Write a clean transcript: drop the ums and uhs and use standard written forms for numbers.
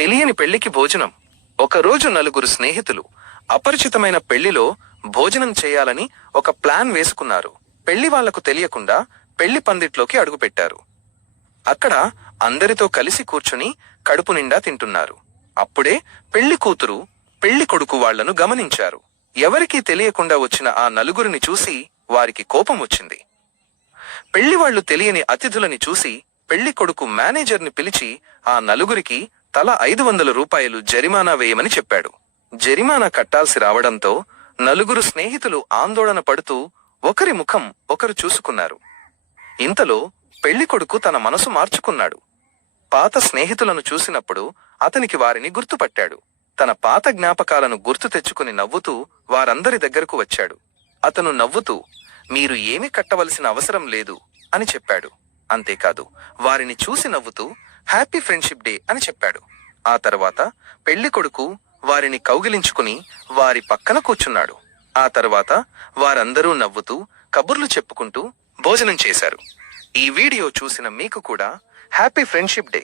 తెలియని పెళ్లికి భోజనం. ఒకరోజు నలుగురు స్నేహితులు అపరిచితమైన పెళ్లిలో భోజనం చేయాలని ఒక ప్లాన్ వేసుకున్నారు. పెళ్లి వాళ్లకు తెలియకుండా పెళ్లి పందిట్లోకి అడుగుపెట్టారు. అక్కడ అందరితో కలిసి కూర్చుని కడుపు నిండా తింటున్నారు. అప్పుడే పెళ్లి కూతురు పెళ్లి కొడుకు వాళ్లను గమనించారు. ఎవరికీ తెలియకుండా వచ్చిన ఆ నలుగురిని చూసి వారికి కోపం వచ్చింది. పెళ్లివాళ్లు తెలియని అతిథులని చూసి పెళ్లి కొడుకు మేనేజర్ని పిలిచి ఆ నలుగురికి తల 500 రూపాయలు జరిమానా వేయమని చెప్పాడు. జరిమానా కట్టాల్సి రావడంతో నలుగురు స్నేహితులు ఆందోళన పడుతూ ఒకరి ముఖం ఒకరు చూసుకున్నారు. ఇంతలో పెళ్లికొడుకు తన మనసు మార్చుకున్నాడు. పాత స్నేహితులను చూసినప్పుడు అతనికి వారిని గుర్తుపట్టాడు. తన పాత జ్ఞాపకాలను గుర్తు తెచ్చుకుని నవ్వుతూ వారందరి దగ్గరకు వచ్చాడు. అతను నవ్వుతూ, మీరు ఏమీ కట్టవలసిన అవసరం లేదు అని చెప్పాడు. అంతేకాదు, వారిని చూసి నవ్వుతూ హ్యాపీ ఫ్రెండ్షిప్ డే అని చెప్పాడు. ఆ తర్వాత పెళ్లికొడుకు వారిని కౌగిలించుకుని వారి పక్కన కూర్చున్నాడు. ఆ తర్వాత వారందరూ నవ్వుతూ కబుర్లు చెప్పుకుంటూ భోజనం చేశారు. ఈ వీడియో చూసిన మీకు కూడా హ్యాపీ ఫ్రెండ్షిప్ డే.